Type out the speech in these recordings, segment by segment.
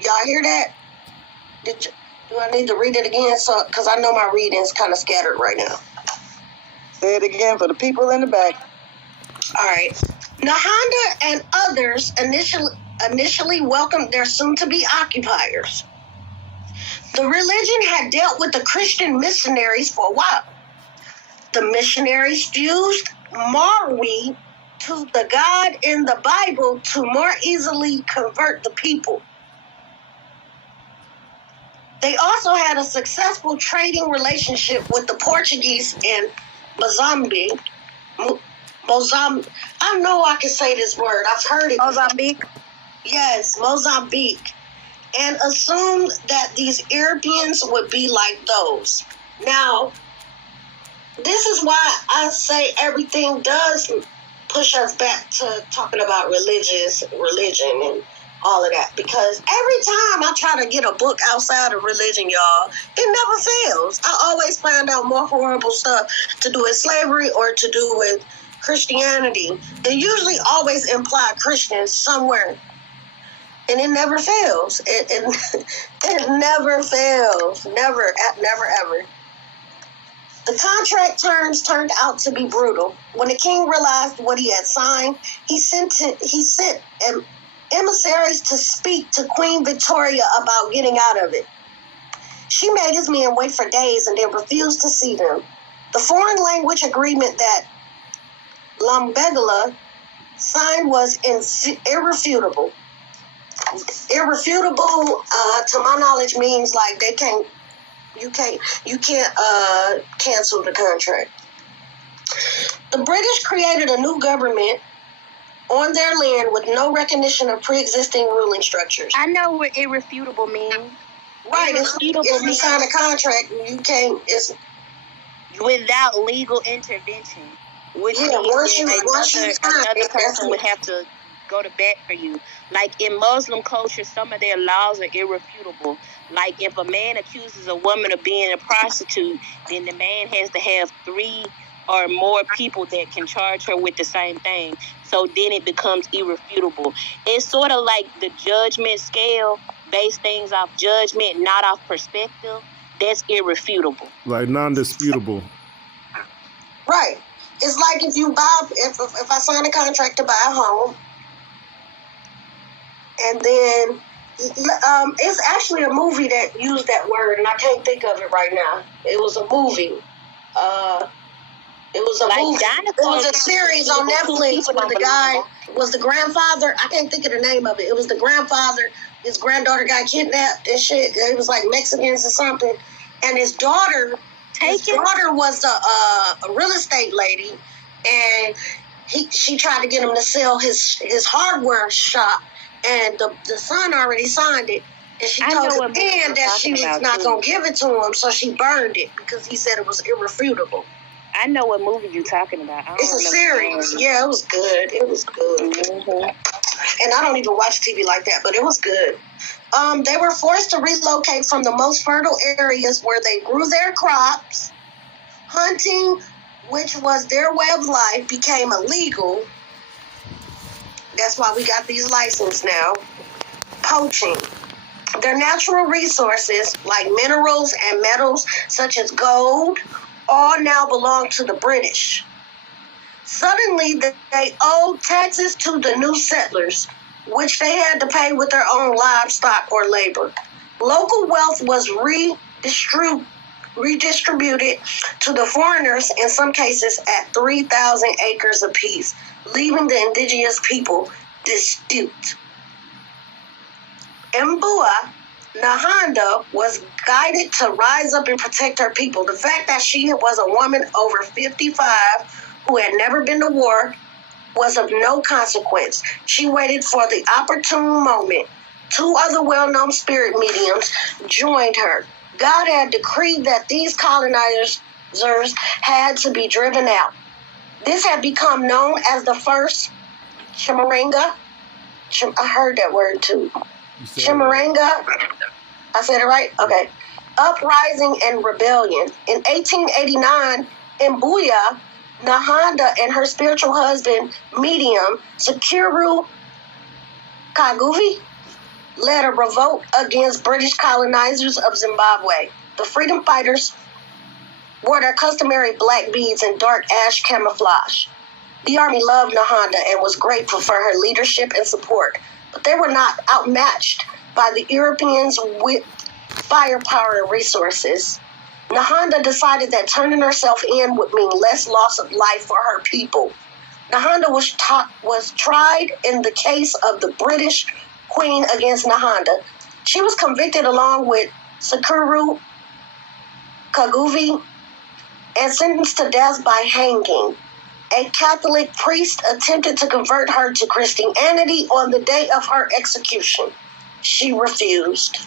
Y'all hear that? Do I need to read it again? So, because I know my reading is kind of scattered right now. Say it again for the people in the back. All right. Nehanda and others initially welcomed their soon-to-be occupiers. The religion had dealt with the Christian missionaries for a while. The missionaries fused Marwi to the God in the Bible to more easily convert the people. They also had a successful trading relationship with the Portuguese in Mozambique. I know I can say this word. I've heard it. Mozambique? Yes, Mozambique. And assumed that these Europeans would be like those. Now, this is why I say everything does push us back to talking about religion and all of that. Because every time I try to get a book outside of religion, y'all, it never fails. I always find out more horrible stuff to do with slavery or to do with Christianity. They usually always imply Christians somewhere. And it never fails. It never fails. Never, ever. The contract terms turned out to be brutal. When the king realized what he had signed, he sent emissaries to speak to Queen Victoria about getting out of it. She made his men wait for days and then refused to see them. The foreign language agreement that Lambegula signed was irrefutable. Irrefutable, to my knowledge, means like you can't cancel the contract. The British created a new government on their land with no recognition of pre-existing ruling structures. I know what irrefutable means. Right, if you sign a contract, you can't. It's without legal intervention. Which means another person would have to go to bat for you. Like in Muslim culture, some of their laws are irrefutable. Like if a man accuses a woman of being a prostitute, then the man has to have 3 or more people that can charge her with the same thing. So then it becomes irrefutable. It's sort of like the judgment scale, base things off judgment, not off perspective. That's irrefutable. Like non-disputable. Right. It's like if I sign a contract to buy a home, and then it's actually a movie that used that word, and I can't think of it right now. It was a movie. It was a movie. It was a series on Netflix where the guy was the grandfather. I can't think of the name of it. It was the grandfather. His granddaughter got kidnapped and shit. It was like Mexicans or something. And his daughter was a real estate lady, and she tried to get him to sell his hardware shop, and the son already signed it, and she told the man that she was not going to give it to him, so she burned it because he said it was irrefutable. I know what movie you're talking about. It's a series. Yeah, it was good. It was good. Mm-hmm. And I don't even watch TV like that, but it was good. They were forced to relocate from the most fertile areas where they grew their crops. Hunting, which was their way of life, became illegal. That's why we got these licenses now. Poaching. Their natural resources, like minerals and metals such as gold, all now belong to the British. Suddenly, they owed taxes to the new settlers, which they had to pay with their own livestock or labor. Local wealth was redistributed to the foreigners, in some cases at 3,000 acres apiece, leaving the indigenous people destitute. Obeah, Nehanda, was guided to rise up and protect her people. The fact that she was a woman over 55 who had never been to war was of no consequence. She waited for the opportune moment. 2 other well-known spirit mediums joined her. God had decreed that these colonizers had to be driven out. This had become known as the first Chimurenga. I heard that word too. Chimurenga. I said it right? Okay. Uprising and rebellion. In 1889, in Obeah, Nehanda and her spiritual husband, medium, Svikiro, led a revolt against British colonizers of Zimbabwe. The freedom fighters wore their customary black beads and dark ash camouflage. The army loved Nehanda and was grateful for her leadership and support, but they were not outmatched by the Europeans with firepower and resources. Nehanda decided that turning herself in would mean less loss of life for her people. Nehanda was tried in the case of the British Queen against Nehanda. She was convicted along with Svikiro and sentenced to death by hanging. A Catholic priest attempted to convert her to Christianity on the day of her execution. She refused.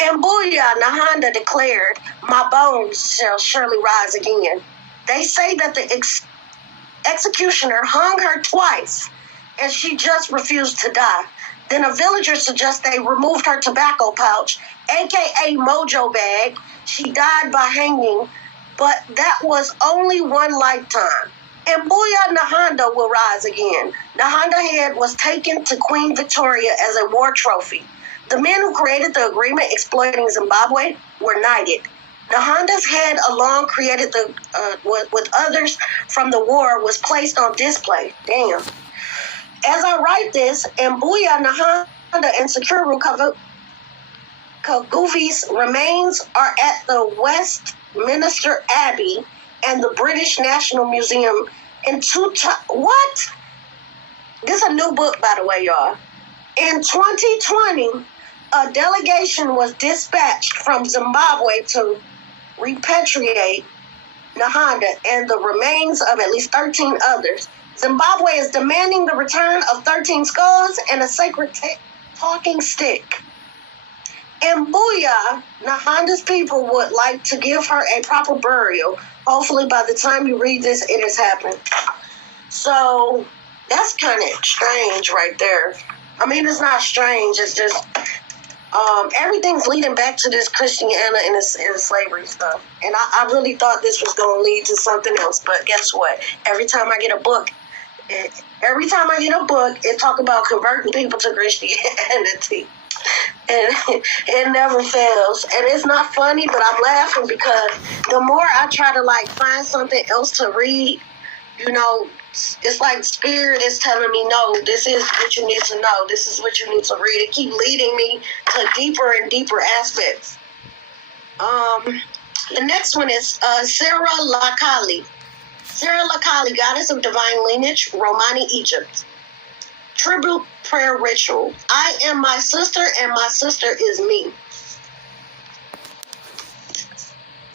In Obeah, Nehanda declared, "My bones shall surely rise again." They say that the executioner hung her twice, and she just refused to die. Then a villager suggests they removed her tobacco pouch, aka mojo bag. She died by hanging, but that was only one lifetime. In Obeah, Nehanda will rise again. Nehanda's head was taken to Queen Victoria as a war trophy. The men who created the agreement exploiting Zimbabwe were knighted. Nehanda's head, along created with others from the war, was placed on display. Damn. As I write this, in Obeah, Nehanda and Svikiro remains are at the Westminster Abbey and the British National Museum in what? This is a new book, by the way, y'all. In 2020, a delegation was dispatched from Zimbabwe to repatriate Nehanda and the remains of at least 13 others. Zimbabwe is demanding the return of 13 skulls and a sacred talking stick. In Obeah, Nehanda's people would like to give her a proper burial. Hopefully by the time you read this, it has happened. So that's kind of strange right there. I mean, it's not strange. It's just everything's leading back to this Christianity and slavery stuff. And I really thought this was going to lead to something else. But guess what? Every time I get a book, it talk about converting people to Christianity. And it never fails. And it's not funny, but I'm laughing because the more I try to find something else to read, it's like Spirit is telling me, no, this is what you need to know. This is what you need to read. It keeps leading me to deeper and deeper aspects. The next one is Sarah Lakali. Sarah Lakali, goddess of divine lineage, Romani, Egypt. Tribute prayer ritual. I am my sister and my sister is me.